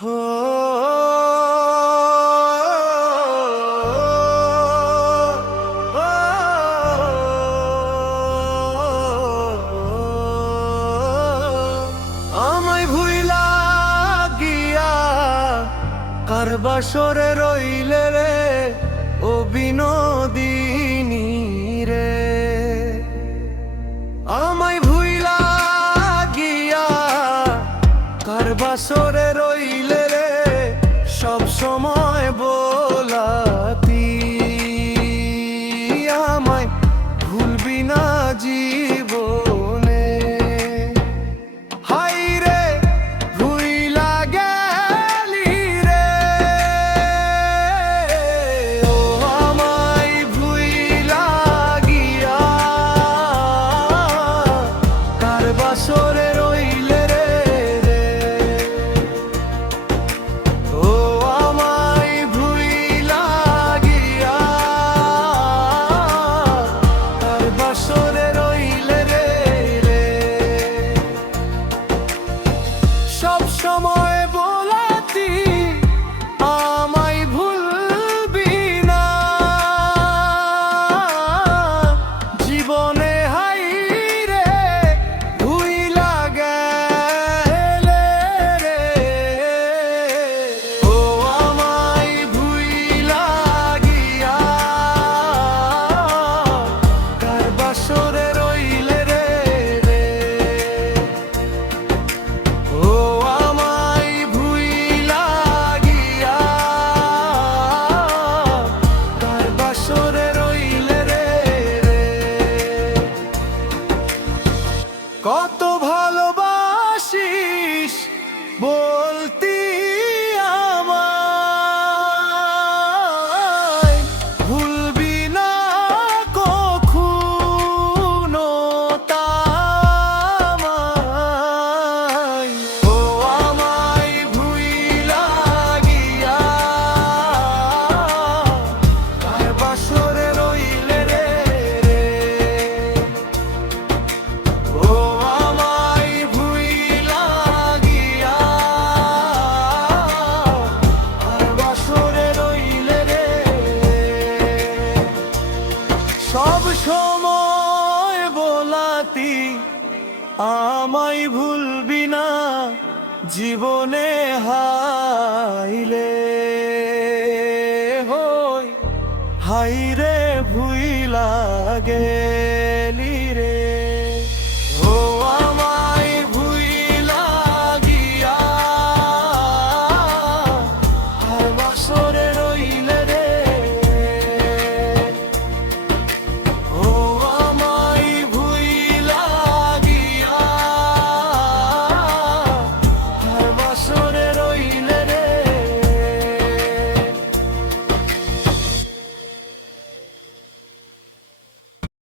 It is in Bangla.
হো আমায় ভুইলা গিয়া কার বাসরে রইলে রে ও বিনোদিনী রে। আমায় ভুইলা গিয়া কার বাসরে রইলে রে সব সময় বোলাতি আমায় ভুলবি না জীবনে। হাই রে ভুইলা গেলি রে ও আমায় ভুইলা গিয়া কার বাসরে রইলে রে ও আমায় ভুইলা গিয়া কার বাসরে রইলে রে সব সময় বোলাতি আমায় ভুলবি না জীবনে। হাই রে ভুইলা গেলে রে ও আমায় ভুইলা গিয়া কার বাসরে রইলে রে ও আমায় ভুইলা গিয়া কার বাসরে রইলে রে। কত ভালোবাসিস বলতি আমায় ভুলবি না কখনো তামায় ও আমায় ভুইলা গিয়া কার বাসরে রইলে রে ও আমায় ভুইলা গিয়া কার বাসরে রইলে রে। সব সময় বোলাতি আমায় ভুলবি না জীবনে। হাইলে হই হাই রে ভুইলা গে।